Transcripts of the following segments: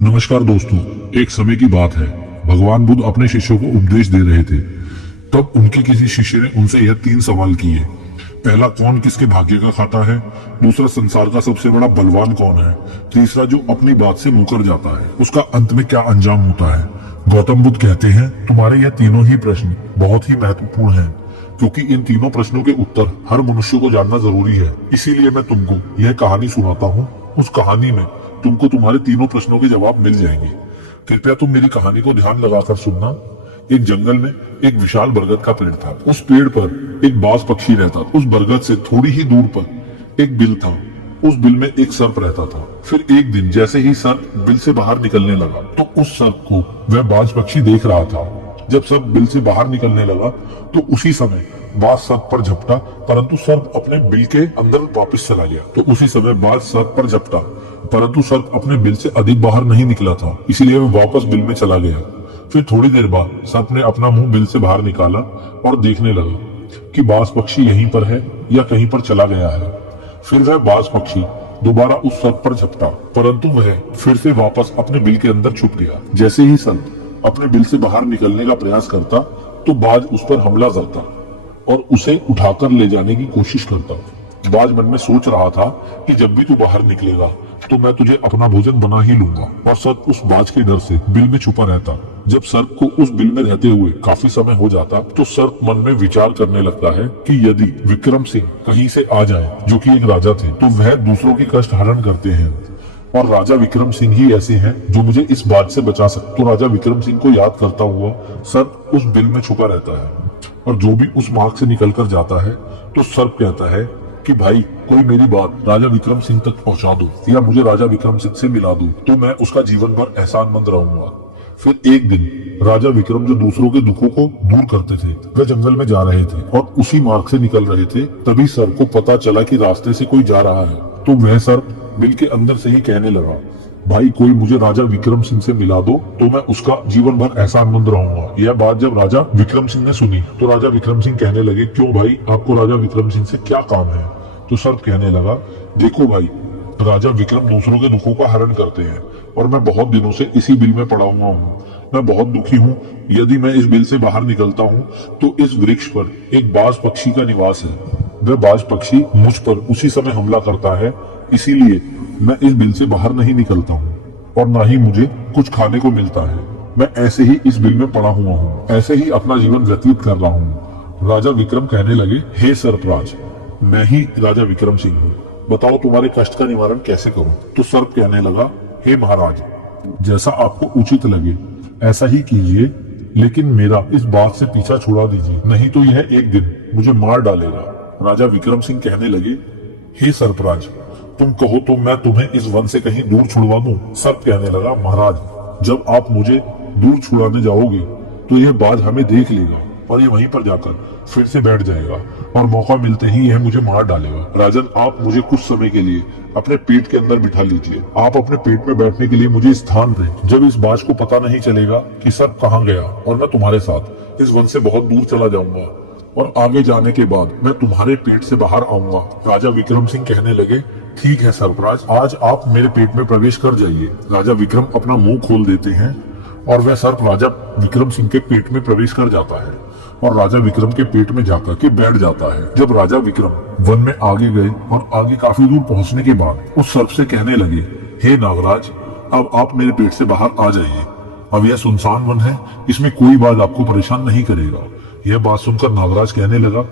नमस्कार दोस्तों। एक समय की बात है, भगवान बुद्ध अपने शिष्यों को उपदेश दे रहे थे। तब उनके किसी शिष्य ने उनसे यह 3 सवाल किए। पहला, कौन किसके भाग्य का खाता है। दूसरा, संसार का सबसे बड़ा बलवान कौन है। तीसरा, जो अपनी बात से मुकर जाता है उसका अंत में क्या अंजाम होता है। गौतम बुद्ध कहते हैं, तुम्हारे यह तीनों ही प्रश्न बहुत ही महत्वपूर्ण हैं, क्योंकि इन तीनों प्रश्नों के उत्तर हर मनुष्य को जानना जरूरी है। इसीलिए मैं तुमको यह कहानी सुनाता हूँ। उस कहानी में तुमको तुम्हारे तीनों प्रश्नों के जवाब मिल जाएंगे। कृपया तुम मेरी कहानी को ध्यान लगाकर सुनना। एक जंगल में एक विशाल बरगद का पेड़ था। उस पेड़ पर एक बाज पक्षी रहता था। उस बरगद से थोड़ी ही दूर पर एक बिल था। उस बिल में एक सर्प रहता था। फिर एक दिन जैसे ही सर्प बिल से बाहर निकलने लगा तो उस सर्प को वह बाज पक्षी देख रहा था। जब सर्प बिल से बाहर निकलने लगा तो उसी समय बाज सर्प पर झपटा, परंतु सर्प अपने बिल के अंदर वापस चला गया। तो उसी समय बाज सर्प पर झपटा, परंतु सर्प अपने बिल से अधिक बाहर नहीं निकला था, इसलिए वह वापस बिल में चला गया। फिर थोड़ी देर बाद सर्प ने अपना मुंह बिल से बाहर निकाला और देखने लगा कि बाज पक्षी यहीं पर है या कहीं पर चला गया है। फिर वह बाज पक्षी दोबारा उस सर्प पर झपटा, परंतु वह फिर से वापस अपने बिल के अंदर छुप गया। जैसे ही सर्प अपने बिल से बाहर निकलने का प्रयास करता तो बाज उस पर हमला करता और उसे उठाकर ले जाने की कोशिश करता। बाज मन में सोच रहा था कि जब भी तू बाहर निकलेगा तो मैं तुझे अपना भोजन बना ही लूंगा। और सर्प उस बाज के डर से बिल में छुपा रहता। जब सर्प को उस बिल में रहते हुए काफी समय हो जाता तो सर्प मन में विचार करने लगता है कि यदि विक्रम सिंह कहीं से आ जाए, जो कि एक राजा थे, तो वह दूसरों की कष्ट हरण करते हैं और राजा विक्रम सिंह ही ऐसे हैं जो मुझे इस बात से बचा सकते। तो राजा विक्रम सिंह को याद करता हुआ सर्प उस बिल में छुपा रहता है और जो भी उस मार्ग से निकलकर जाता है तो सर्प कहता है कि भाई कोई मेरी बात राजा विक्रम सिंह तक पहुंचा दो या मुझे राजा विक्रम सिंह से मिला दो, तो मैं उसका जीवन भर एहसानमंद रहूंगा। फिर एक दिन राजा विक्रम, जो दूसरों के दुखों को दूर करते थे, वह जंगल में जा रहे थे और उसी मार्ग से निकल रहे थे। तभी सर्प को पता चला कि रास्ते से कोई जा रहा है। तो वह सर्प बिल के अंदर से ही कहने लगा, भाई कोई मुझे राजा विक्रम सिंह से मिला दो तो मैं उसका जीवन भर एहसानमंद रहूंगा। यह बात जब राजा विक्रम सिंह ने सुनी तो राजा विक्रम सिंह कहने लगे, क्यों भाई, आपको राजा विक्रम सिंह से क्या काम है। तो सर्प कहने लगा, देखो भाई, राजा विक्रम दूसरों के दुखों का हरण करते हैं और मैं बहुत दिनों से इसी बिल में पड़ा हुआ हूँ। मैं बहुत दुखी हूँ। यदि मैं इस बिल से बाहर निकलता हूँ तो इस वृक्ष पर एक बाज पक्षी का निवास है। वह बाज पक्षी मुझ पर उसी समय हमला करता है, इसीलिए मैं इस बिल से बाहर नहीं निकलता हूँ और ना ही मुझे कुछ खाने को मिलता है। मैं ऐसे ही इस बिल में पड़ा हुआ हूँ, ऐसे ही अपना जीवन व्यतीत कर रहा हूँ। राजा विक्रम कहने लगे, हे सर्पराज, मैं ही राजा विक्रम सिंह हूँ, बताओ तुम्हारे कष्ट का निवारण कैसे करूँ। तो सर्प कहने लगा, हे महाराज, जैसा आपको उचित लगे ऐसा ही कीजिए, लेकिन मेरा इस बात से पीछा छुड़ा दीजिए, नहीं तो यह एक दिन मुझे मार डालेगा। राजा विक्रम सिंह कहने लगे, हे सर्पराज, तुम कहो तो मैं तुम्हें इस वन से कहीं दूर छुड़वा दूं। सर्प कहने लगा, महाराज, जब आप मुझे दूर छुड़ाने जाओगे तो यह बाज हमें देख लेगा और ये वहीं पर जाकर फिर से बैठ जाएगा और मौका मिलते ही यह मुझे मार डालेगा। राजन, आप मुझे कुछ समय के लिए अपने पेट के अंदर बिठा लीजिए। आप अपने पेट में बैठने के लिए मुझे स्थान दें। जब इस बाज को पता नहीं चलेगा कि सर्प कहाँ गया और मैं तुम्हारे साथ इस वन से बहुत दूर चला जाऊंगा और आगे जाने के बाद मैं तुम्हारे पेट से बाहर आऊंगा। राजा विक्रम सिंह कहने लगे, ठीक है सर्पराज, आज आप मेरे पेट में प्रवेश कर जाइए। राजा विक्रम अपना मुंह खोल देते हैं और वह सर्प राजा विक्रम सिंह के पेट में प्रवेश कर जाता है और राजा विक्रम के पेट में जाकर के बैठ जाता है। जब राजा विक्रम वन में आगे गए और आगे काफी दूर पहुंचने के बाद उस सर्प से कहने लगे, हे नागराज, अब आप मेरे पेट से बाहर आ जाइए। अब यह सुनसान वन है, इसमें कोई बात आपको परेशान नहीं करेगा। यह बात सुनकर नागराज कहने लगा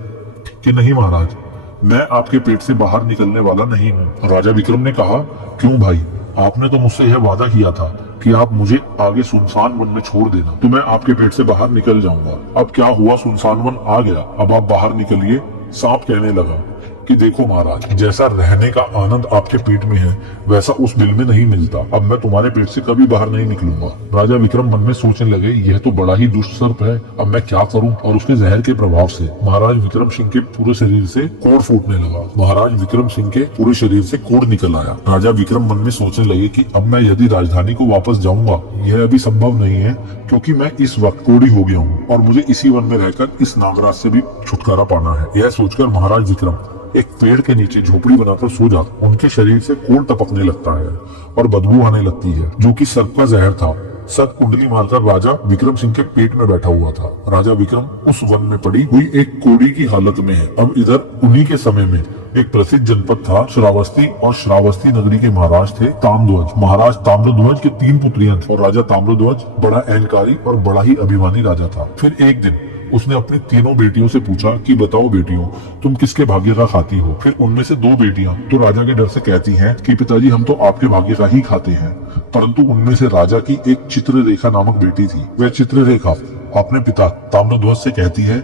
कि नहीं महाराज, मैं आपके पेट से बाहर निकलने वाला नहीं हूँ। राजा विक्रम ने कहा, क्यों भाई, आपने तो मुझसे यह वादा किया था कि आप मुझे आगे सुनसान वन में छोड़ देना, तो मैं आपके पेट से बाहर निकल जाऊंगा। अब क्या हुआ, सुनसान वन आ गया, अब आप बाहर निकलिए। सांप कहने लगा कि देखो महाराज, जैसा रहने का आनंद आपके पेट में है वैसा उस बिल में नहीं मिलता। अब मैं तुम्हारे पेट से कभी बाहर नहीं निकलूंगा। राजा विक्रम मन में सोचने लगे, यह तो बड़ा ही दुष्ट सर्प है, अब मैं क्या करूं। और उसके जहर के प्रभाव से महाराज विक्रम सिंह के पूरे शरीर से कोढ़ फूटने लगा। महाराज विक्रम सिंह के पूरे शरीर से कोढ़ निकल आया। राजा विक्रम मन में सोचने लगे कि अब मैं यदि राजधानी को वापस जाऊंगा यह अभी संभव नहीं है, क्योंकि मैं इस वक्त कोढ़ी हो गया हूँ और मुझे इसी वन में रहकर इस नागराज से भी छुटकारा पाना है। यह सोचकर महाराज विक्रम एक पेड़ के नीचे झोपड़ी बनाकर सो जाते। उनके शरीर से कोल टपकने लगता है और बदबू आने लगती है, जो कि सर्प का जहर था। सर्प कुंडली मारकर राजा विक्रम सिंह के पेट में बैठा हुआ था। राजा विक्रम उस वन में पड़ी हुई एक कोड़ी की हालत में है। अब इधर उन्हीं के समय में एक प्रसिद्ध जनपद था श्रावस्ती, और श्रावस्ती नगरी के महाराज थे ताम्रध्वज। महाराज ताम्रध्वज के 3 पुत्रियां थी और राजा ताम्रध्वज बड़ा अहंकारी और बड़ा ही अभिमानी राजा था। फिर एक दिन उसने अपनी तीनों बेटियों से पूछा कि बताओ बेटियों, तुम किसके भाग्य का खाती हो। फिर उनमें से 2 बेटियां तो राजा के डर से कहती हैं कि पिताजी हम तो आपके भाग्य का ही खाते हैं, परंतु उनमें से राजा की एक चित्ररेखा नामक बेटी थी। वह चित्ररेखा अपने पिता ताम्रध्वज से कहती है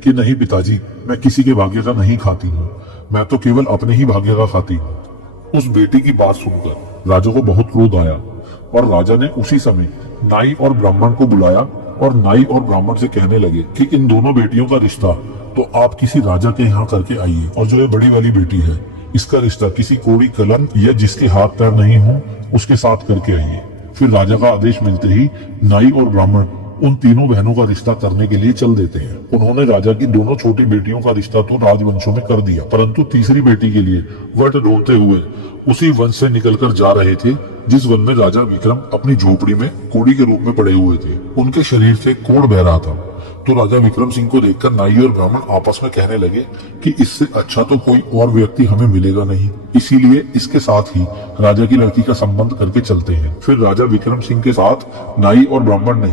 कि नहीं पिताजी, मैं किसी के भाग्य का नहीं खाती हूँ, मैं तो केवल अपने ही भाग्य का खाती हूँ। उस बेटी की बात सुनकर राजा को बहुत क्रोध आया और राजा ने उसी समय नाई और ब्राह्मण को बुलाया और नाई और ब्राह्मण से कहने लगे कि इन दोनों बेटियों का रिश्ता तो आप किसी राजा के यहाँ करके आइए, और जो ये बड़ी वाली बेटी है इसका रिश्ता किसी कोड़ी कलन या जिसके हाथ पैर नहीं हो उसके साथ करके आइए। फिर राजा का आदेश मिलते ही नाई और ब्राह्मण उन तीनों बहनों का रिश्ता करने के लिए चल देते हैं। उन्होंने राजा की दोनों छोटी बेटियों का रिश्ता तो राजवंशों में कर दिया, परंतु तीसरी बेटी के लिए वट ढूंढते हुए उसी वंश से निकलकर जा रहे थे जिस वन में राजा विक्रम अपनी झोपड़ी में कोड़ी के रूप में पड़े हुए थे। उनके शरीर से कोढ़ बह रहा था। तो राजा विक्रम सिंह को देखकर नाई और ब्राह्मण आपस में कहने लगे कि इससे अच्छा तो कोई और व्यक्ति हमें मिलेगा नहीं, इसीलिए इसके साथ ही राजा की लड़की का संबंध करके चलते हैं। फिर राजा विक्रम सिंह के साथ नाई और ब्राह्मण ने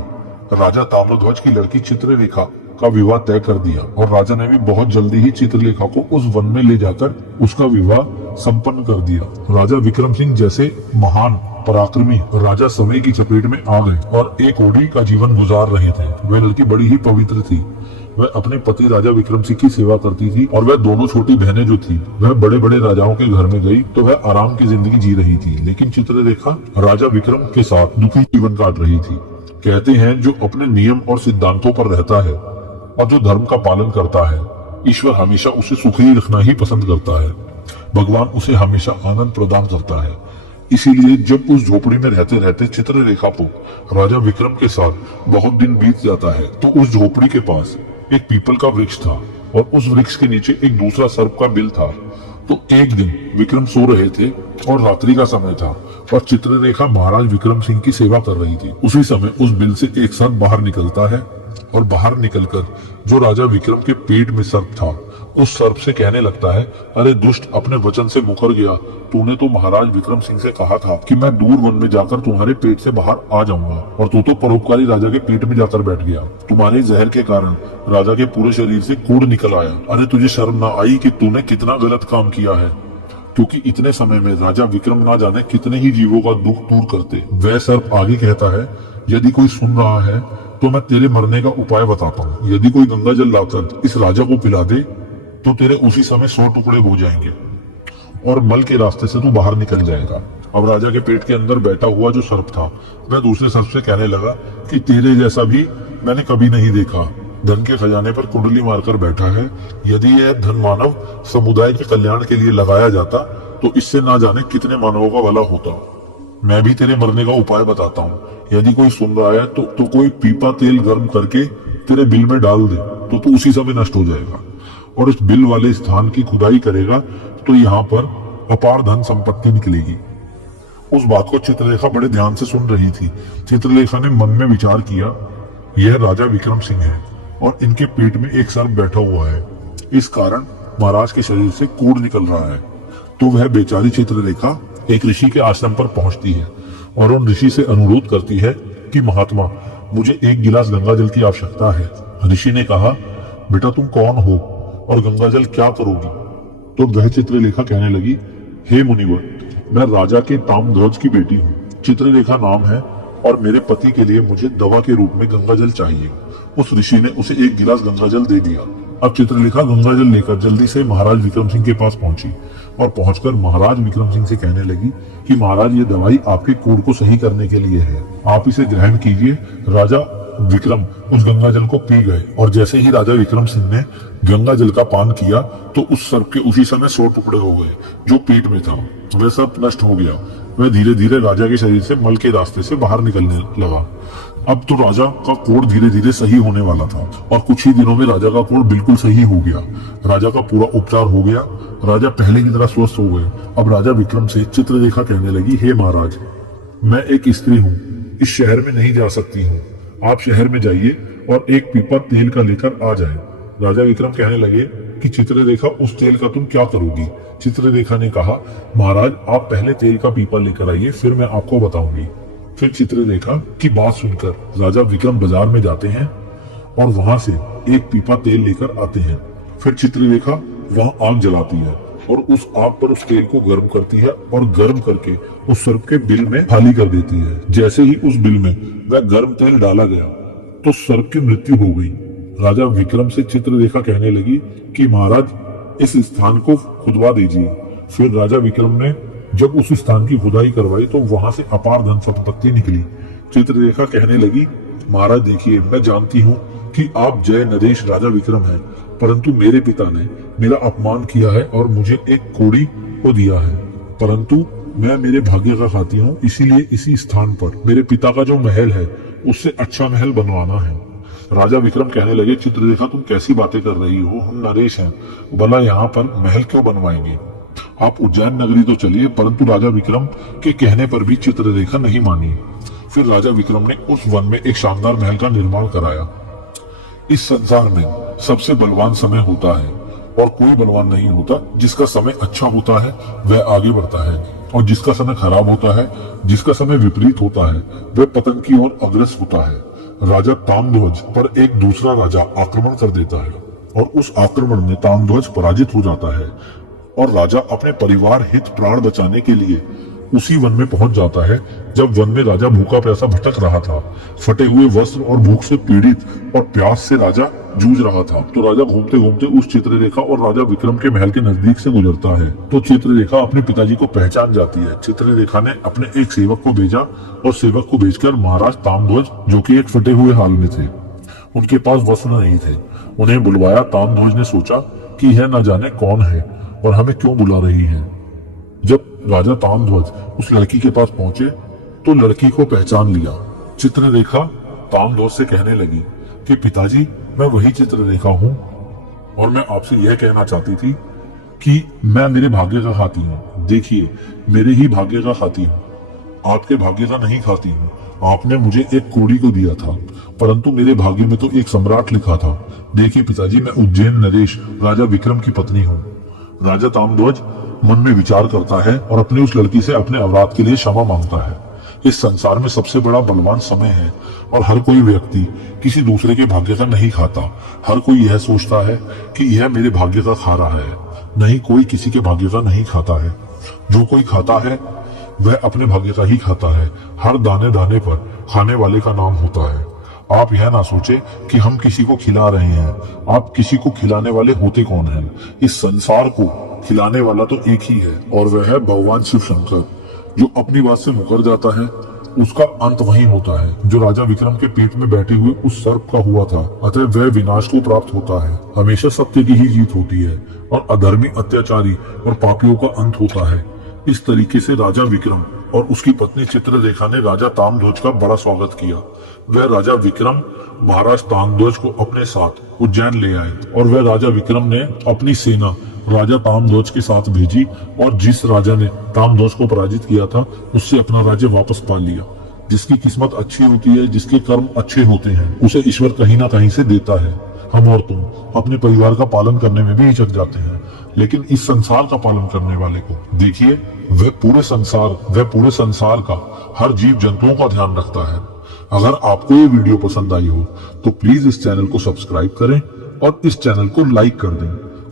राजा ताम्रध्वज की लड़की चित्ररेखा का विवाह तय कर दिया, और राजा ने भी बहुत जल्दी ही चित्रलेखा को उस वन में ले जाकर उसका विवाह संपन्न कर दिया। राजा विक्रम सिंह जैसे महान पराक्रमी राजा समय की चपेट में आ गए और एक कोड़ी का जीवन गुजार रहे थे। वह लड़की बड़ी ही पवित्र थी। वह अपने पति राजा विक्रम सिंह की सेवा करती थी, और वह दोनों छोटी बहनें जो थी वह बड़े बड़े राजाओं के घर में गई तो वह आराम की जिंदगी जी रही थी। लेकिन चित्ररेखा राजा विक्रम के साथ दुखी जीवन काट रही थी। कहते हैं जो अपने नियम और सिद्धांतों पर रहता है और जो धर्म का पालन करता है, ईश्वर हमेशा उसे सुखी रखना ही पसंद करता है। भगवान उसे हमेशा आनंद प्रदान करता है। इसीलिए जब उस झोपड़ी में रहते रहते चित्ररेखा को राजा विक्रम के साथ बहुत दिन बीत जाता है, तो उस झोपड़ी के पास एक पीपल का वृक्ष था और उस वृक्ष के नीचे एक दूसरा सर्प का बिल था। तो एक दिन विक्रम सो रहे थे और रात्रि का समय था और चित्ररेखा महाराज विक्रम सिंह की सेवा कर रही थी। उसी समय उस बिल से एक सर्प बाहर निकलता है और बाहर निकलकर जो राजा विक्रम के पेट में सर्प था उस सर्प से कहने लगता है, अरे दुष्ट, अपने वचन से मुकर गया। तूने तो महाराज विक्रम सिंह से कहा था कि मैं दूर वन में जाकर तुम्हारे पेट से बाहर आ जाऊंगा, और तू तो परोपकारी राजा के पेट में जाकर बैठ गया। तुम्हारे जहर के कारण राजा के पूरे शरीर से कोढ़ निकल आया। अरे तुझे शर्म ना आई कि तूने कितना गलत काम किया है, क्योंकि इतने समय में राजा विक्रम ना जाने कितने ही जीवों का दुख दूर करते। वह सर्प आगे कहता है, यदि कोई सुन रहा है तो मैं तेरे मरने का उपाय बताता हूँ। यदि कोई गंगा जल लाकर इस राजा को पिला दे तो तेरे उसी समय 100 टुकड़े हो जाएंगे और मल के रास्ते से तू बाहर निकल जाएगा। अब राजा के पेट के अंदर बैठा हुआ जो सर्प था वह दूसरे सर्प से कहने लगा कि तेरे जैसा भी मैंने कभी नहीं देखा। धन के खजाने पर कुंडली मारकर बैठा है। यदि यह धन मानव समुदाय के कल्याण के लिए लगाया जाता तो इससे ना जाने कितने मानवों का भला होता। मैं भी तेरे मरने का उपाय बताता हूँ। यदि कोई सुन रहा है तो कोई पीपा तेल गर्म करके तेरे बिल में डाल दे तो तू उसी समय नष्ट हो जाएगा, और इस बिल वाले स्थान की खुदाई करेगा तो यहाँ पर अपार धन संपत्ति निकलेगी। उस बात को चित्रलेखा बड़े ध्यान से सुन रही थी। चित्रलेखा ने मन में विचार किया, यह राजा विक्रम सिंह है और इनके पेट में एक सर्प बैठा हुआ है, इस कारण महाराज के शरीर से कोढ़ निकल रहा है। तो वह बेचारी चित्रलेखा एक ऋषि के आश्रम पर पहुंचती है और उन ऋषि से अनुरोध करती है कि महात्मा, मुझे एक गिलास गंगा जल की आवश्यकता है। ऋषि ने कहा, बेटा तुम कौन हो और गंगा जल क्या करोगी? तो वह चित्रलेखा कहने लगी, हे मुनिवर, मैं राजा के ताम्रध्वज की बेटी हूँ। चित्रलेखा नाम है और मेरे पति के लिए मुझे दवा के रूप में गंगा जल चाहिए। उस ऋषि ने उसे एक गिलास गंगा जल दे दिया। अब चित्रलेखा गंगा जल लेकर जल्दी से महाराज विक्रम सिंह के पास पहुंची और पहुंचकर महाराज विक्रम सिंह से कहने लगी कि महाराज, ये दवाई आपके कोढ़ को सही करने के लिए है, आप इसे ग्रहण कीजिए। राजा विक्रम उस गंगा जल को पी गए और जैसे ही राजा विक्रम सिंह ने गंगा जल का पान किया तो उस सर्प के उसी समय 100 टुकड़े हो गए जो पेट में था। वह सर्प नष्ट हो गया। वह धीरे धीरे राजा के शरीर से मल के रास्ते से बाहर निकलने लगा। अब तो राजा का कोड धीरे धीरे सही होने वाला था और कुछ ही दिनों में राजा का कोड बिल्कुल सही हो गया। राजा का पूरा उपचार हो गया, राजा पहले की तरह स्वस्थ हो गए। अब राजा विक्रम से चित्रलेखा कहने लगी, हे महाराज, मैं एक स्त्री हूँ, इस शहर में नहीं जा सकती हूँ, आप शहर में जाइए और एक पीपा तेल का लेकर आ जाए। राजा विक्रम कहने लगे कि चित्रलेखा, उस तेल का तुम क्या करोगी? चित्रलेखा ने कहा, महाराज आप पहले तेल का पीपा लेकर आइए, फिर मैं आपको बताऊंगी। फिर चित्रलेखा की बात सुनकर राजा विक्रम बाजार में जाते हैं और वहां से एक पीपा तेल लेकर आते हैं। फिर चित्रलेखा वहां आग जलाती है और उस आग पर उस तेल को गर्म करती है और गर्म करके उस सर्प के बिल में खाली कर देती है। जैसे ही उस बिल में वह गर्म तेल डाला गया तो सर्प की मृत्यु हो गई। राजा विक्रम से चित्रलेखा कहने लगी कि महाराज इस स्थान को खुदवा दीजिए। फिर राजा विक्रम ने जब उस स्थान की खुदाई करवाई तो वहां से अपार धन संपत्ति निकली। चित्रलेखा कहने लगी, महाराज देखिए, मैं जानती हूँ कि आप जय नरेश राजा विक्रम हैं, परंतु मेरे पिता ने मेरा अपमान किया है और मुझे एक कोड़ी को दिया है, परंतु मैं मेरे भाग्य का खाती हूँ, इसीलिए इसी स्थान पर मेरे पिता का जो महल है उससे अच्छा महल बनवाना है। राजा विक्रम कहने लगे, चित्रलेखा तुम कैसी बातें कर रही हो, हम नरेश हैं, भला यहाँ पर महल क्यों बनवाएंगे? आप उज्जैन नगरी तो चलिए। परंतु राजा विक्रम के कहने पर भी चित्रलेखा नहीं मानी। फिर राजा विक्रम ने उस वन में एक शानदार महल का निर्माण कराया। इस संसार में सबसे बलवान समय होता है और कोई बलवान नहीं होता। जिसका समय अच्छा होता है वह आगे बढ़ता है और जिसका समय खराब होता है, जिसका समय विपरीत होता है, वह पतन की ओर अग्रसर होता है। राजा ताम्रध्वज पर एक दूसरा राजा आक्रमण कर देता है और उस आक्रमण में ताम्रध्वज पराजित हो जाता है और राजा अपने परिवार हित प्राण बचाने के लिए उसी वन में पहुंच जाता है जब वन में राजा भूखा प्यासा भटक रहा था। फटे हुए वस्त्र और भूख से पीड़ित और प्यास से राजा जूझ रहा था। तो राजा घूमते घूमते उस चित्रलेखा और राजा विक्रम के महल के नजदीक से गुजरता है तो चित्रलेखा अपने पिताजी को पहचान जाती है। चित्रलेखा ने अपने एक सेवक को भेजा और सेवक को भेजकर महाराज ताम्रध्वज, जो कि एक फटे हुए हाल में थे, उनके पास वस्त्र नहीं थे, उन्हें बुलवाया। ताम्रध्वज ने सोचा कि यह न जाने कौन है और हमें क्यों बुला रही है। जब राजा ताम्रध्वज उस लड़की के पास पहुंचे तो लड़की को पहचान लिया। चित्रलेखा ताम्रध्वज से कहने लगी कि पिताजी, मैं वही चित्रलेखा हूँ और मैं आपसे यह कहना चाहती थी कि मैं मेरे भाग्य का खाती हूँ। देखिए, मेरे ही भाग्य का खाती हूँ, आपके भाग्य का नहीं खाती हूँ। आपने मुझे एक कोड़ी को दिया था, परंतु मेरे भाग्य में तो एक सम्राट लिखा था। देखिए पिताजी, मैं उज्जैन नरेश राजा विक्रम की पत्नी हूँ। राजा ताम्रध्वज मन में विचार करता है और अपनी उस लड़की से अपने अपराध के लिए क्षमा मांगता है। इस संसार में सबसे बड़ा बलवान समय है और हर कोई व्यक्ति किसी दूसरे के भाग्य का नहीं खाता। हर कोई यह सोचता है कि यह मेरे भाग्य का खा रहा है। नहीं, कोई किसी के भाग्य का नहीं खाता है। जो कोई खाता है वह अपने भाग्य का ही खाता है। हर दाने दाने पर खाने वाले का नाम होता है। आप यह ना सोचे कि हम किसी को खिला रहे हैं। आप किसी को खिलाने वाले होते कौन हैं? इस संसार को खिलाने वाला तो एक ही है और वह है भगवान शिव शंकर। जो अपनी बात से मुकर जाता है उसका अंत वही होता है जो राजा विक्रम के पेट में बैठे हुए उस सर्प का हुआ था। अतः वह विनाश को प्राप्त होता है। हमेशा सत्य की ही जीत होती है और अधर्मी, अत्याचारी और पापियों का अंत होता है। इस तरीके से राजा विक्रम और उसकी पत्नी चित्रलेखा ने राजा ताम्रध्वज का बड़ा स्वागत किया। वह राजा विक्रम महाराज ताम्रध्वज को अपने साथ उज्जैन ले आए और वह राजा विक्रम ने अपनी सेना राजा ताम्रध्वज के साथ भेजी और जिस राजा ने ताम्रध्वज को पराजित किया था उससे अपना राज्य वापस पा लिया। जिसकी किस्मत अच्छी होती है, जिसके कर्म अच्छे होते हैं, उसे ईश्वर कहीं ना कहीं से देता है। हम और तुम अपने परिवार का पालन करने में भी हिचक जाते हैं, लेकिन इस संसार का पालन करने वाले को देखिए, वह पूरे संसार का हर जीव जंतुओं का ध्यान रखता है। अगर आपको ये वीडियो पसंद आई हो तो प्लीज इस चैनल को सब्सक्राइब करें और इस चैनल को लाइक कर दें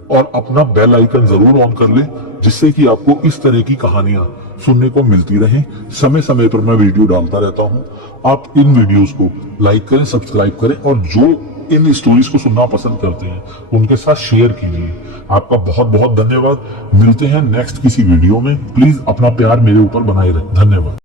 और अपना बेल आइकन जरूर ऑन कर लें, जिससे कि आपको इस तरह की कहानियां सुनने को मिलती रहें। समय समय पर मैं वीडियो डालता रहता हूं। आप इन वीडियोस को लाइक करें, सब्सक्राइब करें और जो इन स्टोरीज को सुनना पसंद करते हैं उनके साथ शेयर कीजिए। आपका बहुत बहुत धन्यवाद। मिलते हैं नेक्स्ट किसी वीडियो में। प्लीज अपना प्यार मेरे ऊपर बनाए रखें। धन्यवाद।